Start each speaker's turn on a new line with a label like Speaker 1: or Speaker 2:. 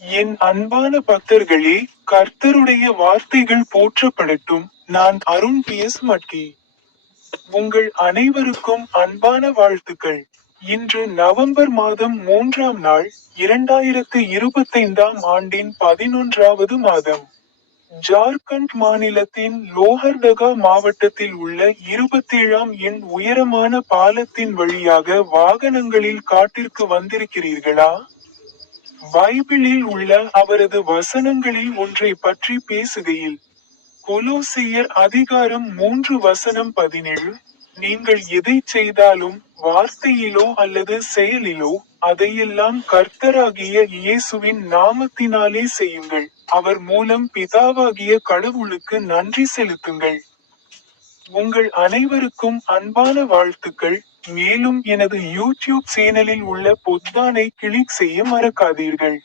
Speaker 1: என் அன்பான பக்தர்களே கர்த்தருடைய வார்த்தைகள் போற்றப்படட்டும். நான் அருண் பி எஸ் மட்டி உங்கள் அனைவருக்கும் அன்பான வாழ்த்துக்கள். இன்று நவம்பர் மாதம் மூன்றாம் நாள் இரண்டாயிரத்து இருபத்தைந்தாம் ஆண்டின் பதினொன்றாவது மாதம். ஜார்க்கண்ட் மாநிலத்தின் லோஹர்டகா மாவட்டத்தில் உள்ள இருபத்தேழாம் எண் உயரமான பாலத்தின் வழியாக வாகனங்களில் காட்டிற்கு வந்திருக்கிறீர்களா? பைபிளில் உள்ள அவரது வசனங்களில் ஒன்றை பற்றி பேசுகையில் கொலோசியர் அதிகாரம் மூன்று வசனம் பதினேழு நீங்கள் எதை செய்தாலும் வார்த்தையிலோ அல்லது செயலிலோ அதையெல்லாம் கர்த்தராகிய இயேசுவின் நாமத்தினாலே செய்யுங்கள். அவர் மூலம் பிதாவாகிய கடவுளுக்கு நன்றி செலுத்துங்கள். உங்கள் அனைவருக்கும் அன்பான வாழ்த்துக்கள். மேலும் எனது யூடியூப் சேனலில் உள்ள பொத்தானை கிளிக் செய்ய மறக்காதீர்கள்.